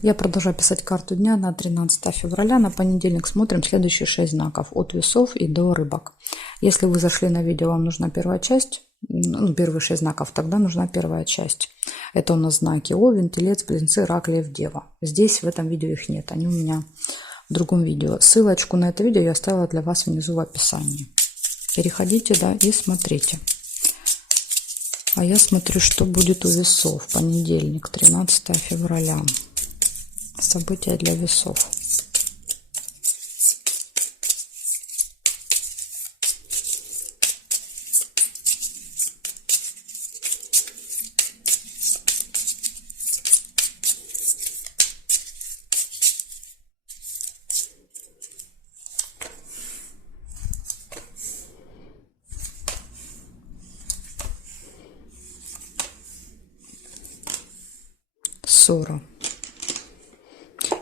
Я продолжаю писать карту дня на 13 февраля. На понедельник смотрим следующие 6 знаков. От весов и до рыбок. Если вы зашли на видео, вам нужна первая часть. Ну, первые 6 знаков, тогда нужна первая часть. Это у нас знаки Овен, Телец, Близнецы, Рак, Лев, Дева. Здесь в этом видео их нет. Они у меня в другом видео. Ссылочку на это видео я оставила для вас внизу в описании. Переходите, да, и смотрите. А я смотрю, что будет у весов. Понедельник, 13 февраля. События для весов. Ссора.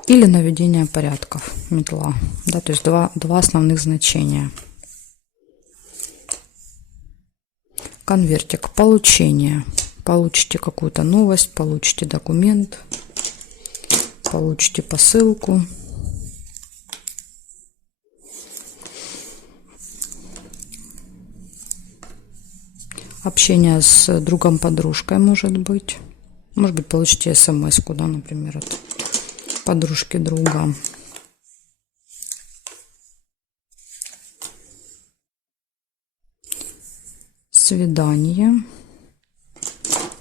Или наведение порядков, метла. Да, то есть два основных значения. Конвертик. Получение. Получите какую-то новость, получите документ, получите посылку. Общение с другом, подружкой может быть. Может быть, получите смс-ку, да, например, от подружки друга. Свидание.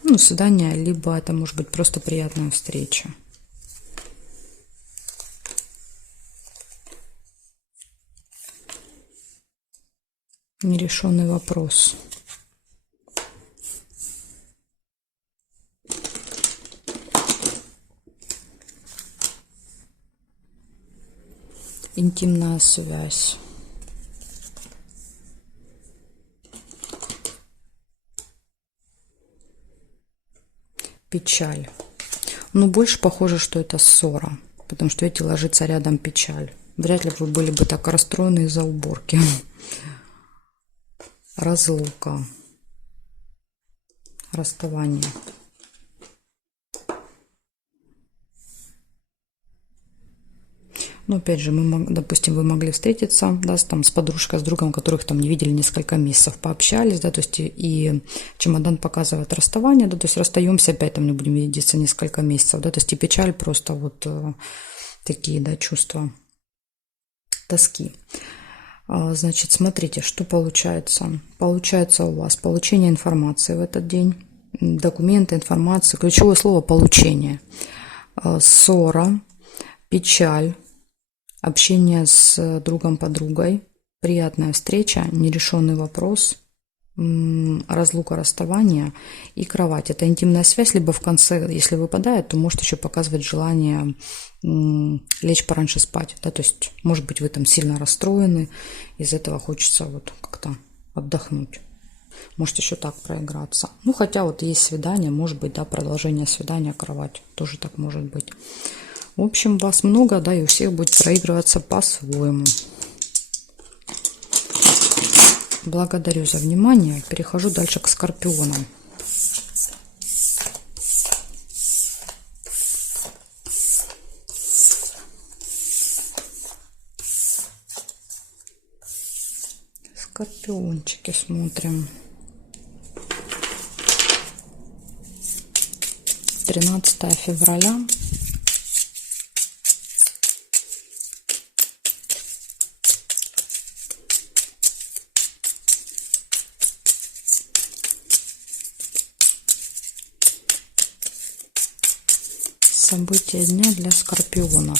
Ну, свидание, либо это может быть просто приятная встреча. Нерешенный вопрос. Интимная связь. Печаль. Ну, больше похоже, что это ссора. Потому что, видите, ложится рядом печаль. Вряд ли вы были бы так расстроены из-за уборки. Разлука. Расставание. Ну, опять же, допустим, вы могли встретиться, да, там, с подружкой, с другом, которых там не видели несколько месяцев, пообщались, да, то есть и чемодан показывает расставание, да, то есть расстаемся, опять там не будем видеться несколько месяцев, да, то есть и печаль, просто вот такие, да, чувства тоски. Значит, смотрите, что получается. Получается у вас получение информации в этот день, документы, информация, ключевое слово получение, ссора, печаль, общение с другом, подругой, приятная встреча, нерешенный вопрос, разлука, расставание и кровать. Это интимная связь, либо в конце, если выпадает, то может еще показывать желание лечь пораньше спать. Да? То есть, может быть, вы там сильно расстроены, из этого хочется вот как-то отдохнуть. Может еще так проиграться. Ну, хотя вот есть свидание, может быть, да, продолжение свидания, кровать. Тоже так может быть. В общем, вас много, да, и у всех будет проигрываться по-своему. Благодарю за внимание. Перехожу дальше к скорпионам. Скорпиончики смотрим. 13 февраля. События дня для скорпионов.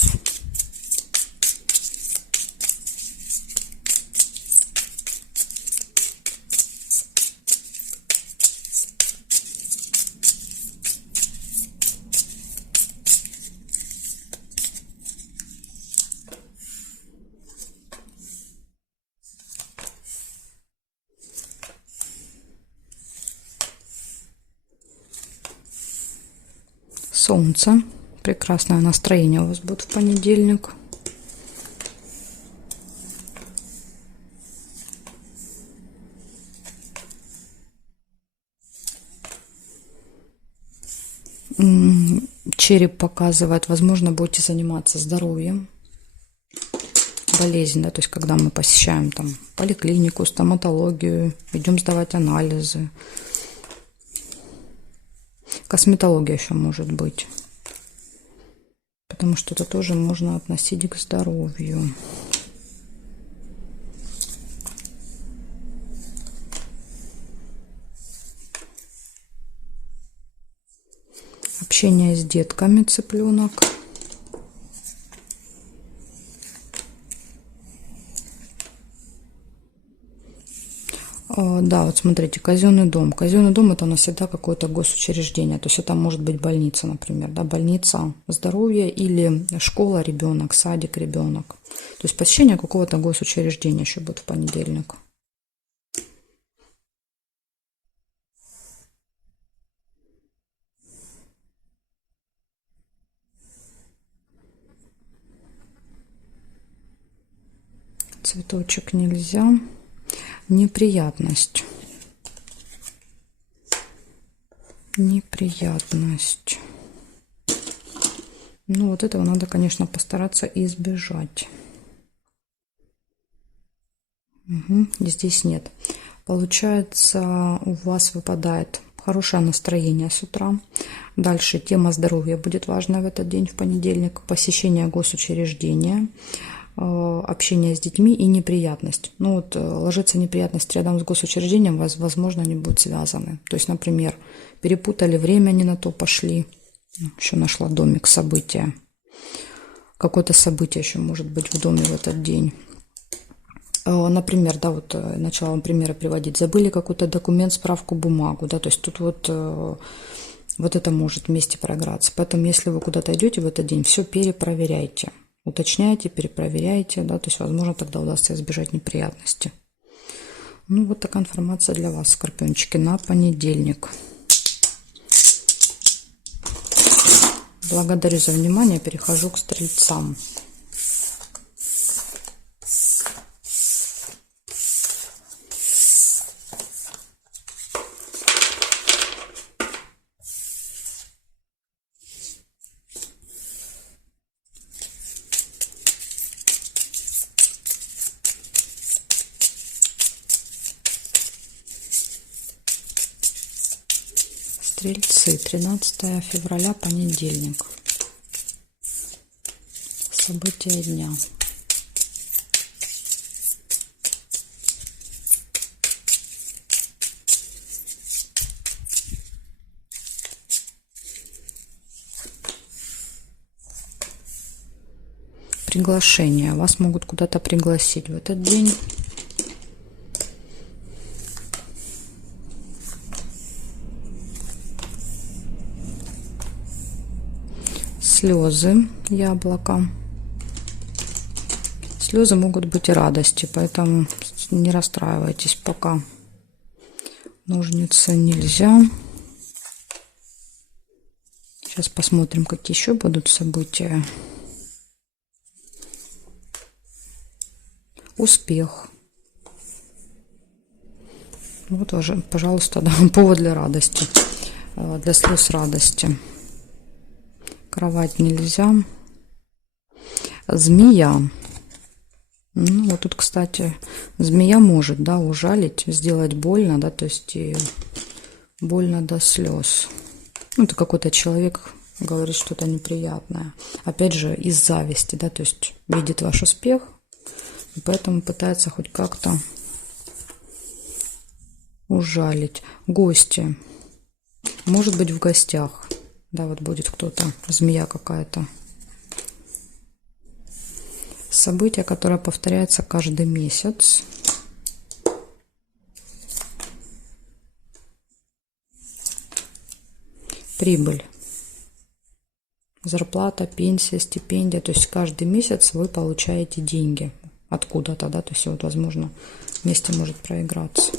Солнце. Прекрасное настроение у вас будет в понедельник. череп показывает, возможно, будете заниматься здоровьем. Болезнь, да, то есть когда мы посещаем там поликлинику, стоматологию, идем сдавать анализы. Косметология еще может быть. Потому что это тоже можно относить к здоровью. Общение с детками, цыпленок. Да, вот смотрите, казенный дом. Казенный дом это у нас всегда какое-то госучреждение. То есть это может быть больница, например, да, больница здоровья или школа ребенок, садик ребенок. То есть посещение какого-то госучреждения еще будет в понедельник. Цветочек нельзя. Неприятность. Неприятность. Ну, вот этого надо, конечно, постараться избежать. Угу, здесь нет. Получается, у вас выпадает хорошее настроение с утра. Дальше тема здоровья будет важна в этот день, в понедельник. Посещение госучреждения, общение с детьми и неприятность. Ну вот ложится неприятность рядом с госучреждением, возможно, они будут связаны. То есть, например, перепутали время, не на то пошли. Еще нашла домик, события. Какое-то событие еще может быть в доме в этот день. Например, да, вот начала вам примеры приводить. Забыли какой-то документ, справку, бумагу, да, то есть тут вот это может вместе проиграться. Поэтому, если вы куда-то идете в этот день, все перепроверяйте. Уточняйте, перепроверяйте, да, то есть, возможно, тогда удастся избежать неприятности. Ну, вот такая информация для вас, скорпиончики, на понедельник. Благодарю за внимание, перехожу к стрельцам. Стрельцы, 13 февраля, понедельник. События дня. Приглашение. Вас могут куда-то пригласить в этот день. Слезы, яблоко. Слезы могут быть и радости, поэтому не расстраивайтесь пока. Ножницы нельзя. Сейчас посмотрим, какие еще будут события. Успех. Вот, пожалуйста, да, повод для радости, для слез радости. Кровать нельзя. Змея. Ну, вот тут, кстати, змея может, да, ужалить, сделать больно, да, то есть и больно до слез. Ну, это какой-то человек говорит что-то неприятное. Опять же, из зависти, да, то есть видит ваш успех, и поэтому пытается хоть как-то ужалить. Гости. Может быть, в гостях. Да, вот будет кто-то, змея какая-то. Событие, которое повторяется каждый месяц. Прибыль. Зарплата, пенсия, стипендия. То есть каждый месяц вы получаете деньги откуда-то, да, то есть вот, возможно, вместе может проиграться.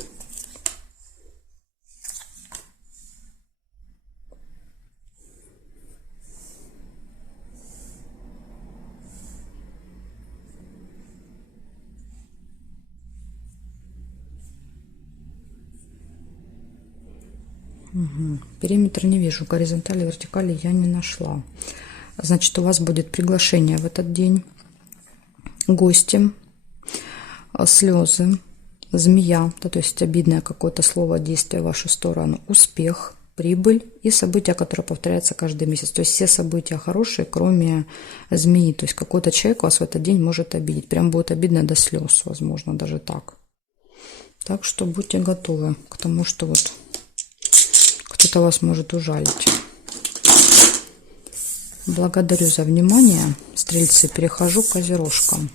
Периметр не вижу, горизонтали, вертикали я не нашла. Значит, у вас будет приглашение в этот день, гости, слезы, змея, да, то есть обидное какое-то слово, действие в вашу сторону, успех, прибыль и события, которые повторяются каждый месяц. То есть все события хорошие, кроме змеи. То есть какой-то человек вас в этот день может обидеть. Прям будет обидно до слез, возможно, даже так. Так что будьте готовы к тому, что вот кто-то вас может ужалить. Благодарю за внимание, стрельцы. Перехожу к козерожкам.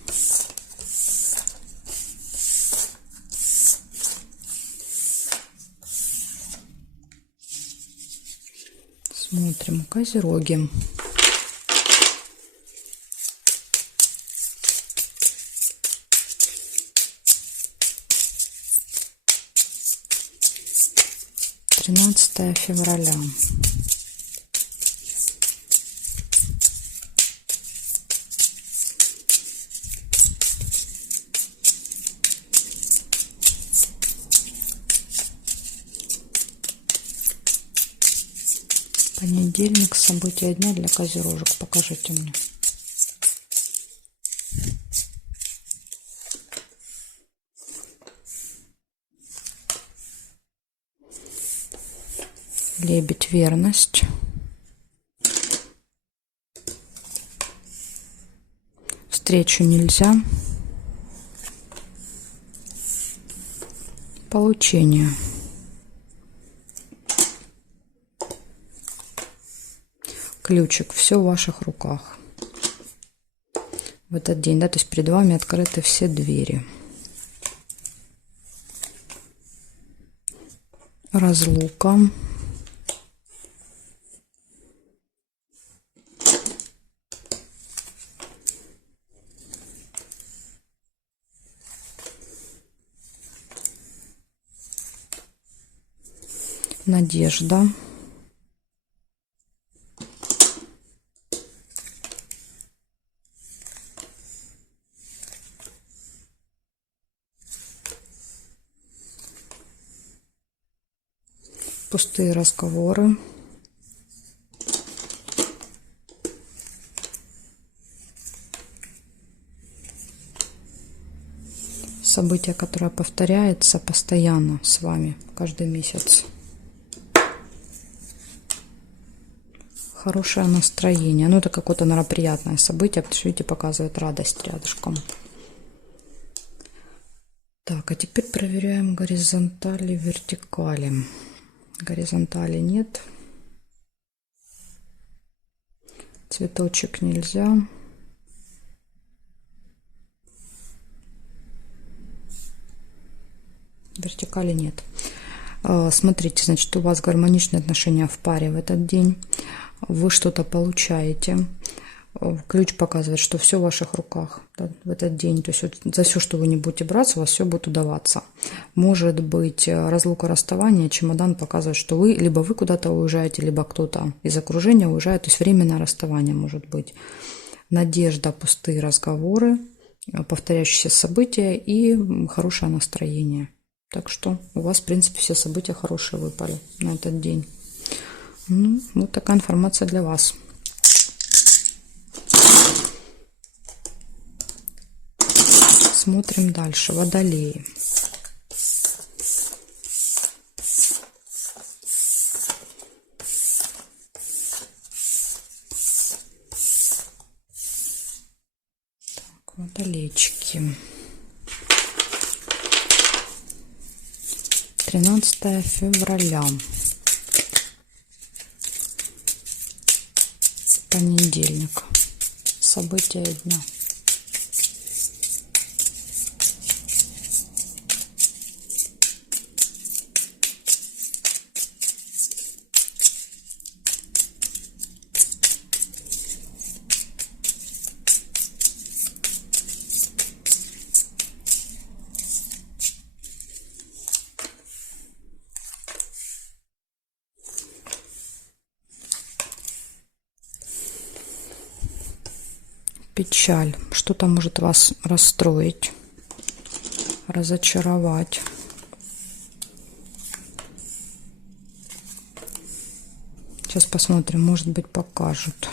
Смотрим, козероги. Тринадцатое февраля. Понедельник, события дня для козерожек. Покажите мне. Лебедь, верность. Встречу нельзя. Получение. Ключик. Все в ваших руках. В этот день, да, то есть перед вами открыты все двери. Разлука. Надежда. Пустые разговоры. Событие, которое повторяется постоянно с вами каждый месяц. Хорошее настроение. Ну, это какое-то, наверное, приятное событие, потому что, видите, показывает радость рядышком. Так, а теперь проверяем горизонтали, вертикали. Горизонтали нет. Цветочек нельзя. Вертикали нет. Смотрите, значит, у вас гармоничные отношения в паре в этот день. Вы что-то получаете. Ключ показывает, что все в ваших руках, да, в этот день. То есть вот за все, что вы не будете браться, у вас все будет удаваться. Может быть разлука, расставание. Чемодан показывает, что вы либо вы куда-то уезжаете, либо кто-то из окружения уезжает. То есть временное расставание может быть. Надежда, пустые разговоры, повторяющиеся события и хорошее настроение. Так что у вас, в принципе, все события хорошие выпали на этот день. Ну, вот такая информация для вас. Смотрим дальше. Водолеи. Так, водолейчики. 13 февраля. Понедельник. События дня. Печаль. Что-то может вас расстроить, разочаровать. Сейчас посмотрим, может быть, покажут.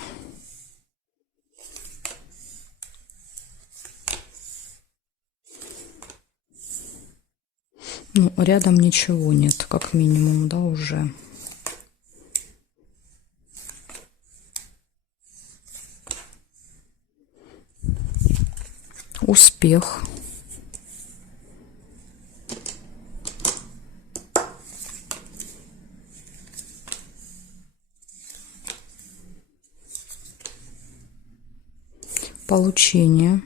Ну, рядом ничего нет, как минимум, да, уже. Успех. Получение.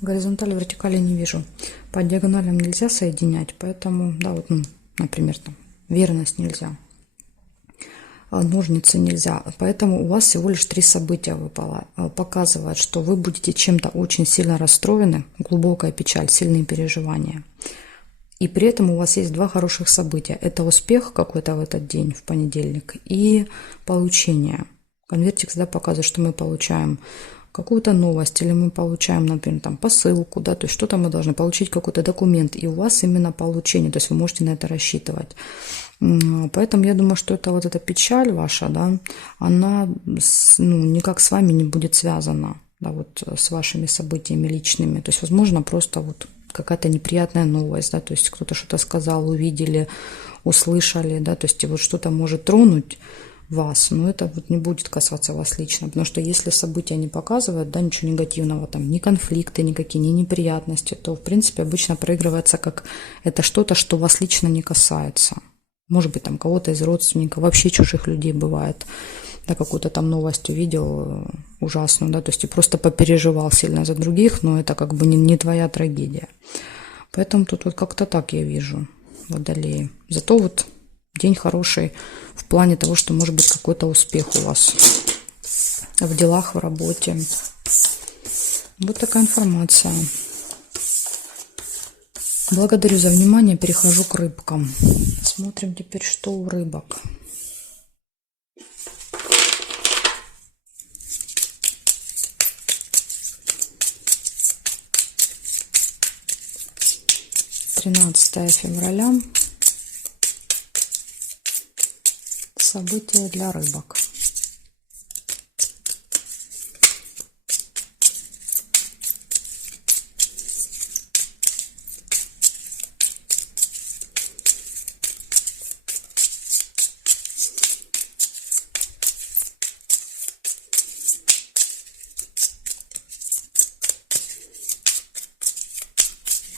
Горизонтали, вертикали не вижу. По диагоналям нельзя соединять, поэтому, да, вот, ну, например, там, верность нельзя, ножницы нельзя. Поэтому у вас всего лишь 3 события выпало. Показывает, что вы будете чем-то очень сильно расстроены, глубокая печаль, сильные переживания. И при этом у вас есть 2 хороших события. Это успех какой-то в этот день, в понедельник, и получение. Конвертик всегда показывает, что мы получаем какую-то новость, или мы получаем, например, там посылку, да, то есть что-то мы должны получить, какой-то документ, и у вас именно получение, то есть вы можете на это рассчитывать. Поэтому я думаю, что это вот эта печаль ваша, да, она никак с вами не будет связана, да, вот с вашими событиями личными. То есть, возможно, просто вот какая-то неприятная новость, да, то есть кто-то что-то сказал, увидели, услышали, да, то есть вот что-то может тронуть вас, но это вот не будет касаться вас лично, потому что если события не показывают, да, ничего негативного, там, ни конфликты никакие, ни неприятности, то, в принципе, обычно проигрывается как это что-то, что вас лично не касается. Может быть, там, кого-то из родственников, вообще чужих людей бывает, да, какую-то там новость увидел ужасную, да, то есть и просто попереживал сильно за других, но это как бы не твоя трагедия. Поэтому тут вот как-то так я вижу Водолеи. Зато вот день хороший в плане того, что может быть какой-то успех у вас в делах, в работе. Вот такая информация. Благодарю за внимание. Перехожу к рыбкам. Смотрим теперь, что у рыбок. февраля. События для рыбок.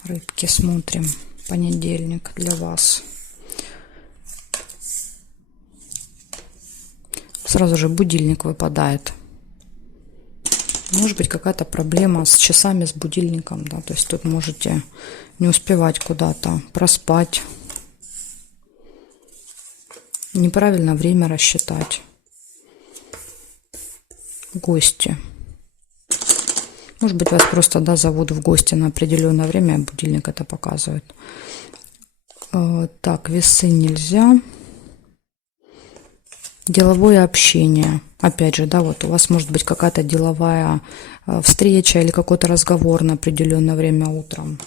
Рыбки, смотрим. Понедельник для вас. Сразу же будильник выпадает. Может быть, какая-то проблема с часами, с будильником, да, то есть тут можете не успевать куда-то, проспать, неправильно время рассчитать. Гости. Может быть, вас просто, да, зовут в гости на определенное время, будильник это показывает. Так, весы нельзя. Деловое общение. Опять же, да, вот у вас может быть какая-то деловая встреча или какой-то разговор на определенное время утром.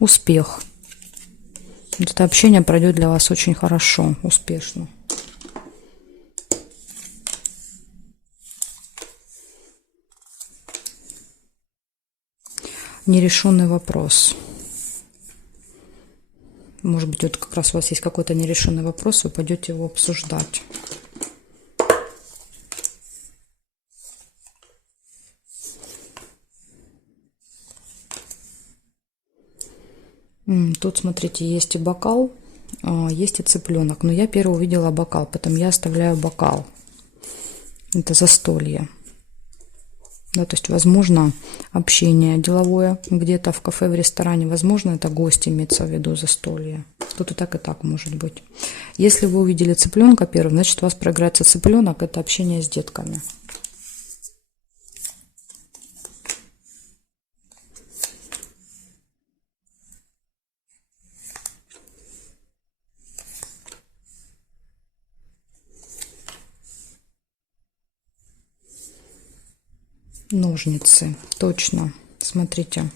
Успех. Это общение пройдет для вас очень хорошо, успешно. Нерешенный вопрос. Может быть, вот как раз у вас есть какой-то нерешенный вопрос, вы пойдете его обсуждать. Тут, смотрите, есть и бокал, есть и цыпленок. Но я первый увидела бокал, поэтому я оставляю бокал. Это застолье. Да, то есть, возможно, общение деловое где-то в кафе, в ресторане. Возможно, это гость, имеется в виду застолье. Тут и так может быть. Если вы увидели цыпленка первым, значит у вас проиграется цыпленок, это общение с детками. Ножницы, точно, смотрите,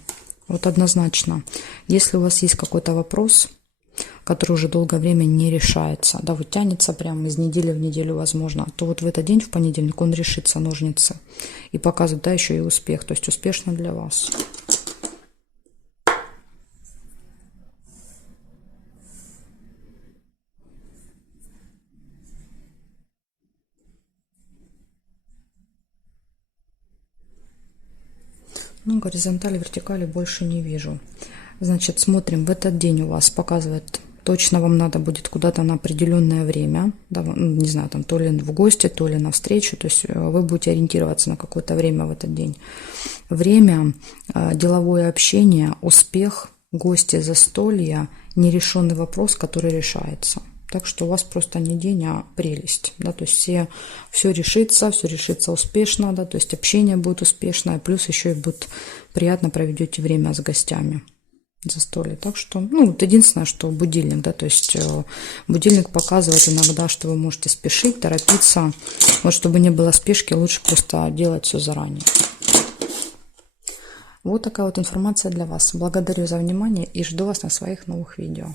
вот однозначно, если у вас есть какой-то вопрос, который уже долгое время не решается, да, вот тянется прямо из недели в неделю, возможно, то вот в этот день, в понедельник, он решится, ножницы, и показывает, да, еще и успех, то есть успешно для вас. Ну, горизонтали, вертикали больше не вижу. Значит, смотрим, в этот день у вас показывает, точно вам надо будет куда-то на определенное время, да, не знаю, там то ли в гости, то ли на встречу, то есть вы будете ориентироваться на какое-то время в этот день. Время, деловое общение, успех, гости, застолья, нерешенный вопрос, который решается. Так что у вас просто не день, а прелесть, да, то есть все решится успешно, да, то есть общение будет успешное, плюс еще и будет приятно проведете время с гостями, застолье. Так что, ну, вот единственное, что будильник, да, то есть будильник показывает иногда, что вы можете спешить, торопиться, вот чтобы не было спешки, лучше просто делать все заранее. Вот такая вот информация для вас. Благодарю за внимание и жду вас на своих новых видео.